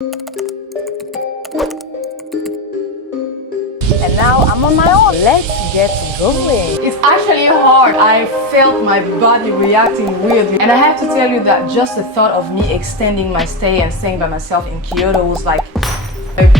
And now I'm on my own. Let's get going. It's actually hard. I felt my body reacting weirdly. And I have to tell you that just the thought of me extending my stay and staying by myself in Kyoto was like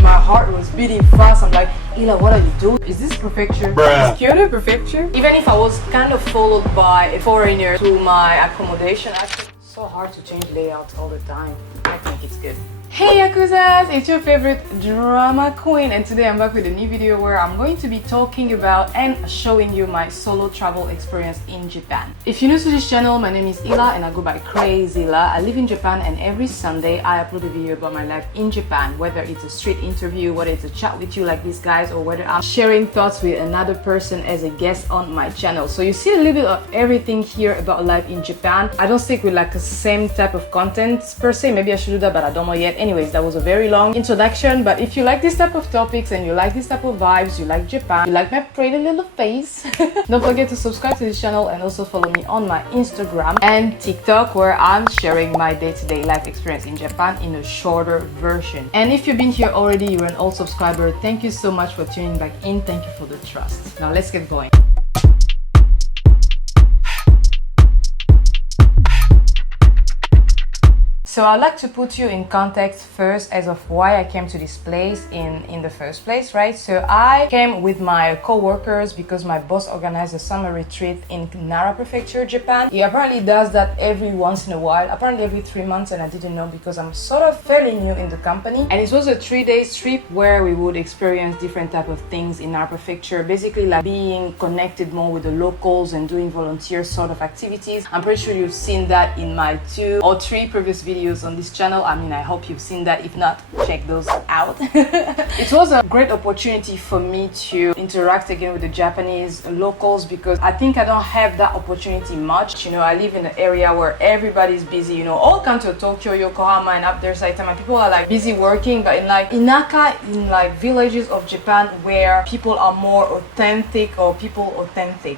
my heart was beating fast. I'm like, Ila, what are you doing? Is this prefecture? Bruh. Is Kyoto prefecture? Even if I was kind of followed by a foreigner to my accommodation, actually it's so hard to change layouts all the time. I think it's good. Hey Yakuzas, it's your favorite drama queen, and today I'm back with a new video where I'm going to be talking about and showing you my solo travel experience in Japan. If you're new to this channel, my name is Ila and I go by Crazy Ila. I live in Japan and every Sunday I upload a video about my life in Japan, whether it's a street interview, whether it's a chat with you like these guys, or whether I'm sharing thoughts with another person as a guest on my channel. So you see a little bit of everything here about life in Japan. I don't stick with like the same type of content per se. Maybe I should do that, but I don't know yet. Anyways, that was a very long introduction, but if you like this type of topics and you like this type of vibes, you like Japan, you like my pretty little face, don't forget to subscribe to this channel and also follow me on my Instagram and TikTok, where I'm sharing my day-to-day life experience in Japan in a shorter version. And if you've been here already, you're an old subscriber, thank you so much for tuning back in. Thank you for the trust. Now let's get going. So I'd like to put you in context first as of why I came to this place in the first place, right? So I came with my co-workers because my boss organized a summer retreat in Nara Prefecture, Japan. He apparently does that every once in a while, apparently every 3 months, and I didn't know because I'm sort of fairly new in the company. And it was a 3-day trip where we would experience different type of things in Nara Prefecture, basically like being connected more with the locals and doing volunteer sort of activities. I'm pretty sure you've seen that in my 2 or 3 previous videos on this channel. I mean, I hope you've seen that. If not, check those out. It was a great opportunity for me to interact again with the Japanese locals because I think I don't have that opportunity much. You know, I live in an area where everybody's busy, you know, all kinds of Tokyo, Yokohama, and up there Saitama, people are like busy working, but in like inaka, in like villages of Japan where people are more authentic, or people authentic,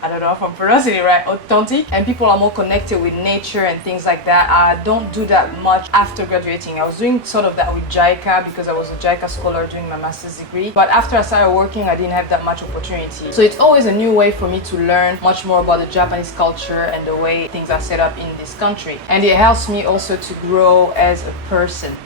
I don't know if I'm pronouncing it right, authentic, and people are more connected with nature and things like that. I don't do that much after graduating. I was doing sort of that with JICA because I was a JICA scholar doing my master's degree, but after I started working I didn't have that much opportunity. So it's always a new way for me to learn much more about the Japanese culture and the way things are set up in this country, and it helps me also to grow as a person.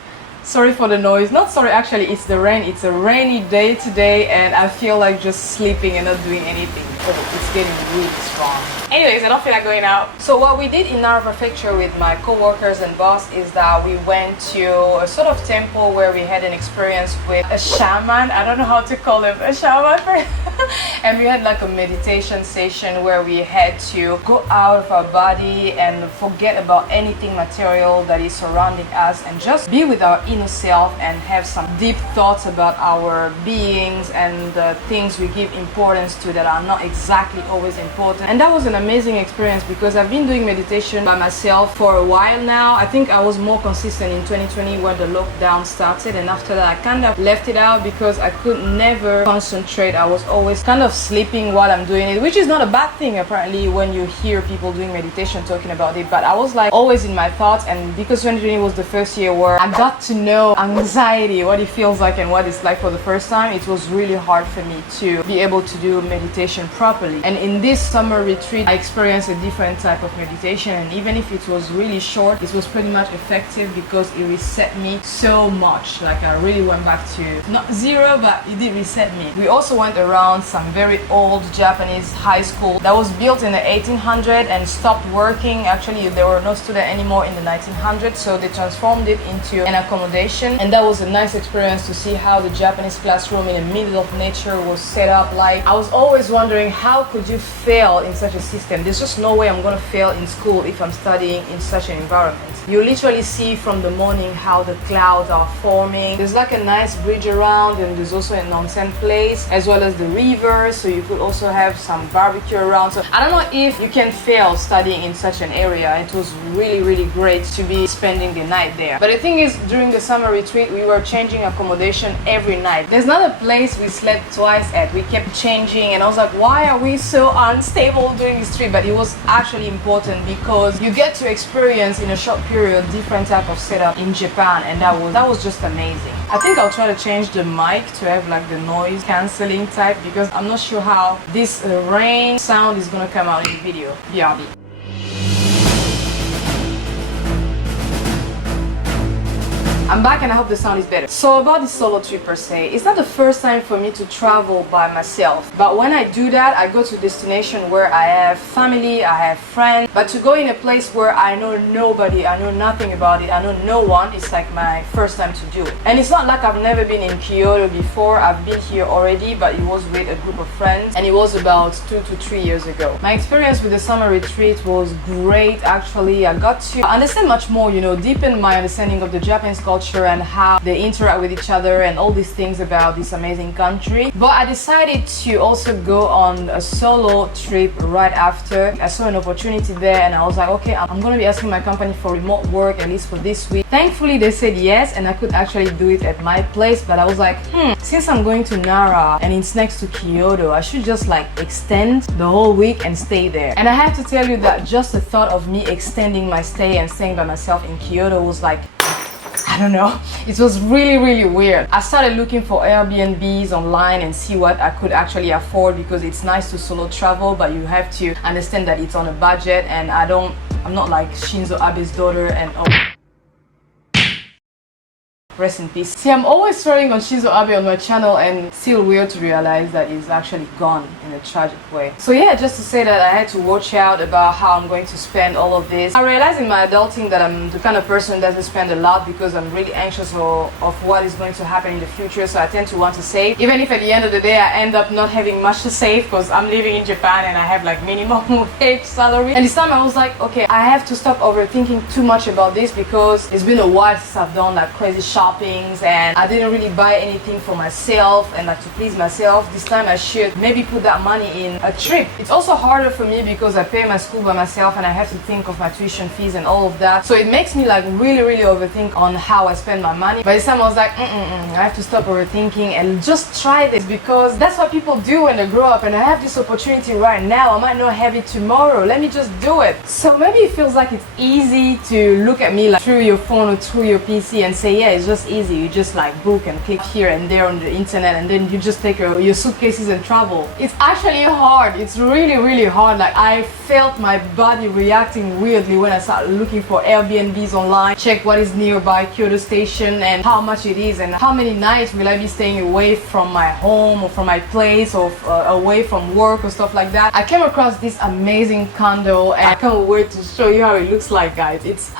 Sorry for the noise. Not sorry, actually, it's the rain. It's a rainy day today and I feel like just sleeping and not doing anything. Oh, it's getting really strong. Anyways, I don't feel like going out. So what we did in Nara Prefecture with my co-workers and boss is that we went to a sort of temple where we had an experience with a shaman. I don't know how to call him, a shaman. And we had like a meditation session where we had to go out of our body and forget about anything material that is surrounding us and just be with our inner self and have some deep thoughts about our beings and the things we give importance to that are not exactly always important. And that was an amazing experience because I've been doing meditation by myself for a while now. I think I was more consistent in 2020 when the lockdown started, and after that I kind of left it out because I could never concentrate. I was always kind of sleeping while I'm doing it, which is not a bad thing apparently when you hear people doing meditation talking about it, but I was like always in my thoughts. And because 2020 was the first year where I got to know anxiety, what it feels like and what it's like for the first time, it was really hard for me to be able to do meditation properly. And in this summer retreat I experienced a different type of meditation, and even if it was really short, it was pretty much effective because it reset me so much. Like I really went back to not zero, but it did reset me. We also went around some very old Japanese high school that was built in the 1800s and stopped working. Actually, there were no students anymore in the 1900s, so they transformed it into an accommodation, and that was a nice experience to see how the Japanese classroom in the middle of nature was set up. Like, I was always wondering, how could you fail in such a system? There's just no way I'm gonna fail in school if I'm studying in such an environment. You literally see from the morning how the clouds are forming. There's like a nice bridge around, and there's also an onsen place as well as the river, so you could also have some barbecue around. So I don't know if you can fail studying in such an area. It was really great to be spending the night there. But the thing is, during the summer retreat we were changing accommodation every night. There's not a place we slept twice at. We kept changing, and I was like, why are we so unstable during this trip? But it was actually important because you get to experience in a short period period different type of setup in Japan, and that was just amazing. I think I'll try to change the mic to have like the noise cancelling type, because I'm not sure how this rain sound is gonna come out in the video. BRB. I'm back and I hope the sound is better. So about this solo trip per se, it's not the first time for me to travel by myself. But when I do that, I go to a destination where I have family, I have friends. But to go in a place where I know nobody, I know nothing about it, I know no one, it's like my first time to do it. And it's not like I've never been in Kyoto before. I've been here already, but it was with a group of friends, and it was about 2 to 3 years ago. My experience with the summer retreat was great actually. I got to understand much more, you know, deepen my understanding of the Japanese culture and how they interact with each other and all these things about this amazing country. But I decided to also go on a solo trip right after. I saw an opportunity there and I was like, okay, I'm gonna be asking my company for remote work at least for this week. Thankfully they said yes, and I could actually do it at my place. But I was like, since I'm going to Nara and it's next to Kyoto, I should just like extend the whole week and stay there. And I have to tell you that just the thought of me extending my stay and staying by myself in Kyoto was like, I don't know, it was really weird. I started looking for Airbnbs online and see what I could actually afford, because it's nice to solo travel, but you have to understand that it's on a budget, and I'm not like Shinzo Abe's daughter and rest in peace. See, I'm always throwing on Shinzo Abe on my channel, and still weird to realize that he's actually gone in a tragic way. So yeah, just to say that I had to watch out about how I'm going to spend all of this. I realized in my adulting that I'm the kind of person that doesn't spend a lot, because I'm really anxious of what is going to happen in the future, so I tend to want to save. Even if at the end of the day I end up not having much to save, because I'm living in Japan and I have like minimum wage salary. And this time I was like, okay, I have to stop overthinking too much about this, because it's been a while since I've done like crazy shoppings and I didn't really buy anything for myself and like to please myself. This time I should maybe put that money in a trip. It's also harder for me because I pay my school by myself and I have to think of my tuition fees and all of that. So it makes me like really overthink on how I spend my money. But this time I was like, I have to stop overthinking and just try this, because that's what people do when they grow up, and I have this opportunity right now. I might not have it tomorrow. Let me just do it. So maybe it feels like it's easy to look at me like through your phone or through your PC and say, yeah, it's just easy. You just like book and click here and there on the internet, and then you just take your suitcases and travel. It's actually hard. It's really hard. Like I felt my body reacting weirdly when I started looking for Airbnbs online, check what is nearby Kyoto station and how much it is, and how many nights will I be staying away from my home or from my place, or away from work or stuff like that. I came across this amazing condo and I can't wait to show you how it looks like, guys. It's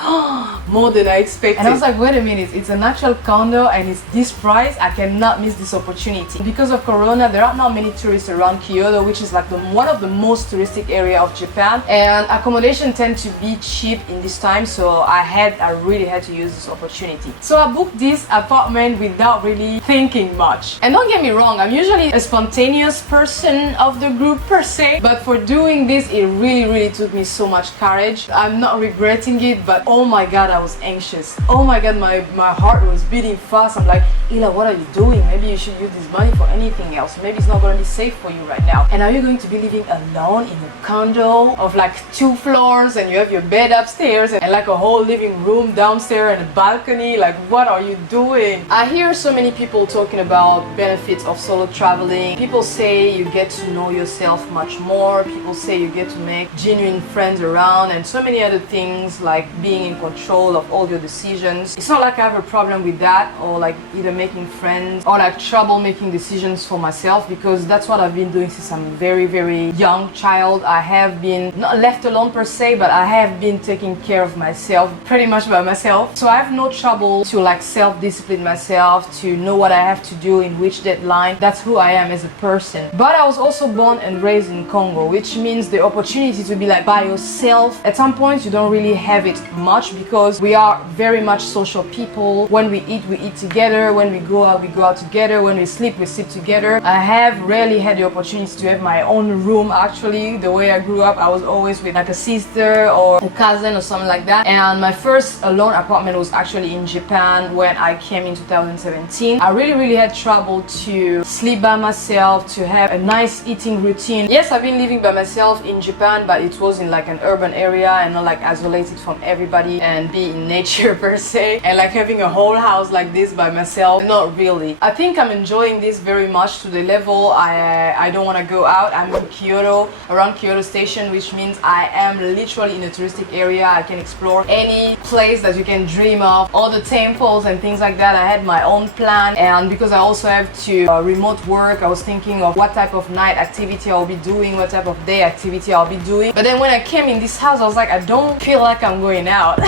more than I expected. And I was like, wait a minute, it's an actual condo and it's this price. I cannot miss this opportunity. Because of Corona, there are not many tourists around Kyoto, which is like one of the most touristic area of Japan, and accommodation tend to be cheap in this time, so I really had to use this opportunity. So I booked this apartment without really thinking much. And don't get me wrong, I'm usually a spontaneous person of the group per se, but for doing this it really took me so much courage. I'm not regretting it, but oh my god, I was anxious. Oh my god, my heart was beating fast. I'm like, Ila, what are you doing? Maybe you should use this money for anything else. Maybe it's not going to be safe for you right now. And are you going to be living alone in a condo of like 2 floors, and you have your bed upstairs and like a whole living room downstairs and a balcony? Like, what are you doing? I hear so many people talking about benefits of solo traveling. People say you get to know yourself much more. People say you get to make genuine friends around, and so many other things, like being in control of all your decisions. It's not like I have a problem with that, or like either making friends or like trouble making decisions for myself, because that's what I've been doing since I'm a very young child. I have been not left alone per se, but I have been taking care of myself pretty much by myself. So I have no trouble to like self-discipline myself, to know what I have to do in which deadline. That's who I am as a person. But I was also born and raised in Congo, which means the opportunity to be like by yourself, at some point you don't really have it much, because we are very much social people. When we eat together. When we go out together. When we sleep together. I have rarely had the opportunity to have my own room. Actually, the way I grew up, I was always with like a sister or a cousin or something like that. And my first alone apartment was actually in Japan when I came in 2017. I really had trouble to sleep by myself, to have a nice eating routine. Yes, I've been living by myself in Japan, but it was in like an urban area and not like isolated from everybody and be in nature per se, and like having a whole house like this by myself. Not really. I think I'm enjoying this very much to the level I don't want to go out. I'm in Kyoto, around Kyoto station, which means I am literally in a touristic area. I can explore any place that you can dream of, all the temples and things like that. I had my own plan, and because I also have to remote work, I was thinking of what type of night activity I'll be doing, what type of day activity I'll be doing. But then when I came in this house, I was like, I don't feel like I'm going out.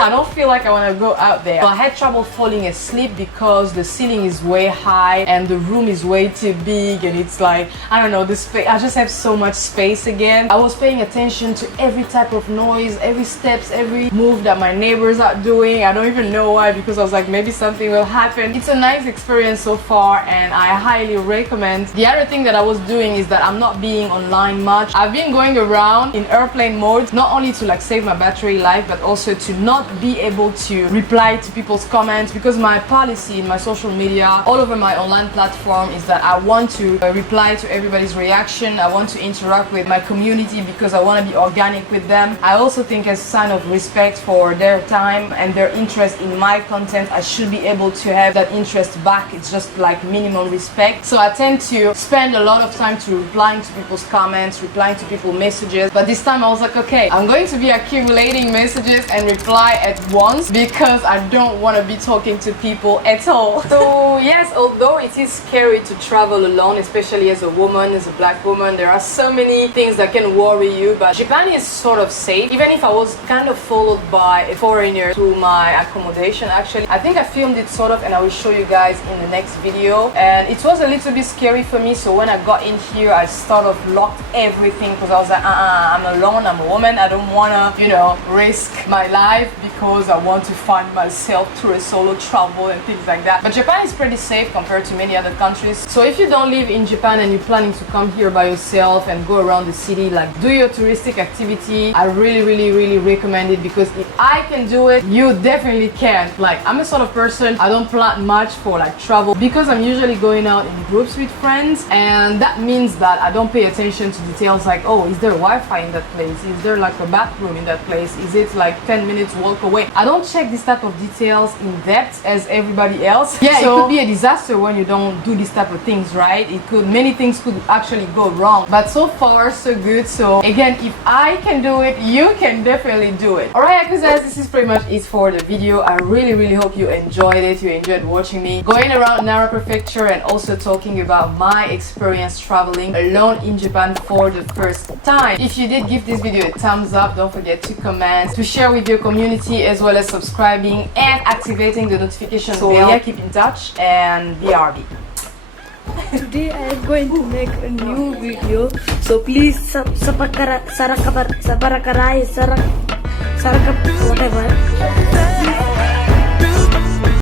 I don't feel like I want to go out there. So I had trouble falling asleep because the ceiling is way high and the room is way too big, and it's like, I don't know, the space, I just have so much space again. I was paying attention to every type of noise, every steps, every move that my neighbors are doing. I don't even know why, because I was like, maybe something will happen. It's a nice experience so far, and I highly recommend. The other thing that I was doing is that I'm not being online much. I've been going around in airplane mode, not only to like save my battery life, but also to not be able to reply to people's comments, because my policy in my social media, all over my online platform, is that I want to reply to everybody's reaction. I want to interact with my community because I want to be organic with them. I also think as a sign of respect for their time and their interest in my content, I should be able to have that interest back. It's just like minimum respect. So I tend to spend a lot of time to replying to people's comments, replying to people's messages. But this time I was like, okay, I'm going to be accumulating messages and reply at once because I don't want to be talking to people at all. So yes, although it is scary to travel alone, especially as a woman, as a black woman, there are so many things that can worry you, but Japan is sort of safe. Even if I was kind of followed by a foreigner to my accommodation, actually, I think I filmed it sort of, and I will show you guys in the next video. And it was a little bit scary for me, so when I got in here, I sort of locked everything because I was like, I'm alone, I'm a woman, I don't want to, you know, risk my life because I want to find myself through a solo travel and things like that. But Japan is pretty safe compared to many other countries. So if you don't live in Japan and you're planning to come here by yourself and go around the city, like do your touristic activity, I really recommend it, because if I can do it, you definitely can. Like, I'm a sort of person, I don't plan much for like travel because I'm usually going out in groups with friends, and that means that I don't pay attention to details like, oh, is there Wi-Fi in that place? Is there like a bathroom in that place? Is it like 10 minutes walk away? I don't check this type of details in depth as everybody else. Yeah, so it could be a disaster when you don't do this type of things, right? Many things could actually go wrong, but so far so good. So again, if I can do it, you can definitely do it. Alright, Yakuzas, this is pretty much it for the video. I really hope you enjoyed it. You enjoyed watching me going around Nara Prefecture and also talking about my experience traveling alone in Japan for the first time. If you did, give this video a thumbs up. Don't forget to comment, to share with your community, as well as subscribing and activating the notification bell. Yeah, keep in touch and BRB. Today I am going to make a new video, so please whatever.